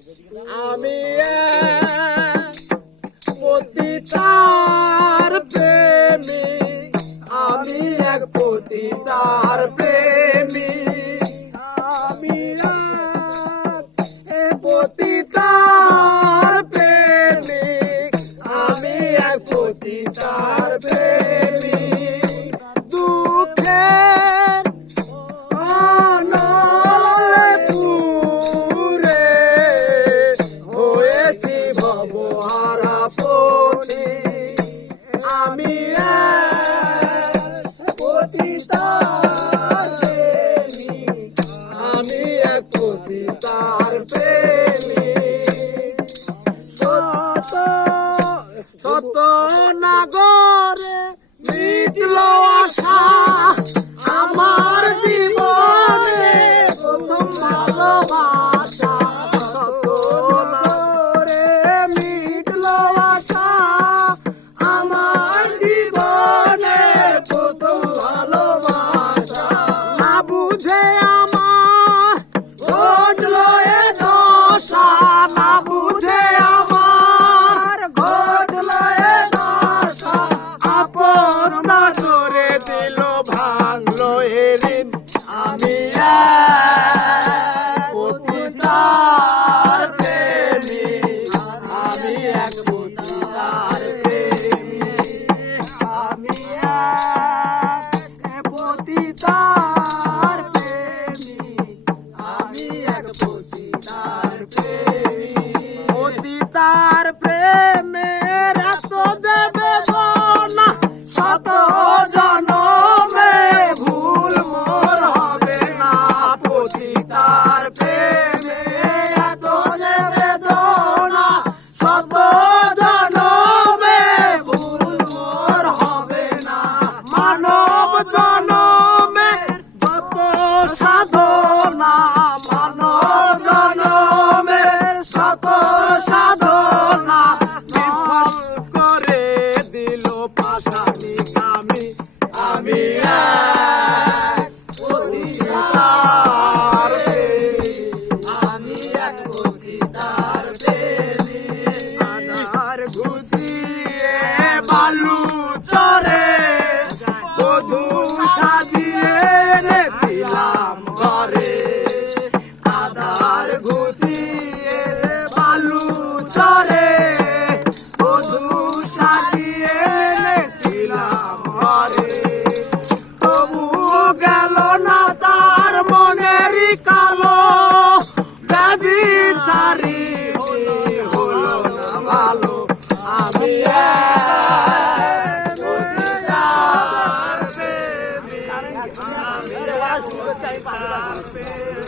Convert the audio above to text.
আমি পতিতার প্রেমী, আমি এক পতিতার প্রেমী, আমি এক পতিতার প্রেমী, আমি এক পতিতার প্রেমী। দুঃখের অনলে পুরে হয়েছি ভবহারা পতি, আমি এক পতিতার প্রেমী, আমি এক পতিতার প্রেমী। শত শত নাগরে মিটল আশা, আমার জীবনে প্রথম ভালোবাসা। শত নাগরে মিটল আশা, আমার জীবনের প্রথম ভালোবাসা। না বুঝে আমার ঘটল এ দশা, না বুঝে আমার ঘটল এ দশা। আপন নজরে দিল ভাঙলো এ ঋণ, আমি এক পতিতার প্রেমী, আমি এক পতিতার প্রেমী, আমি এক পতিতার প্রেমী, আমি এক পতিতার প্রেমী। পতিতার প্রেমের এত বেদনা, শত জনমে ভুল মোর হবে না। পতিতার প্রেমে এত বেদনা, শত জনমে ভুল মোর হবে না। মানব জনমে যত সাধনা, মানব জনমের শত সাধনা বিফল করে দিল পাশানি কামি, আমি এক পতিতার প্রেমী, আমি এক পতিতার প্রেমী। আধার ঘুচিয়ে বালু চরে বধূ সাজিয়ে এনেছিলাম ঘরে, আধার ঘুচিয়ে বালু চরে বধূ সাজিয়ে এনেছিলাম ঘরে। তবু গেল না তার মনেরই কালো, ব্যভিচারী হলো না ভালো, আমি এক পতিতার প্রেমী, আমি এক পতিতার প্রেমী।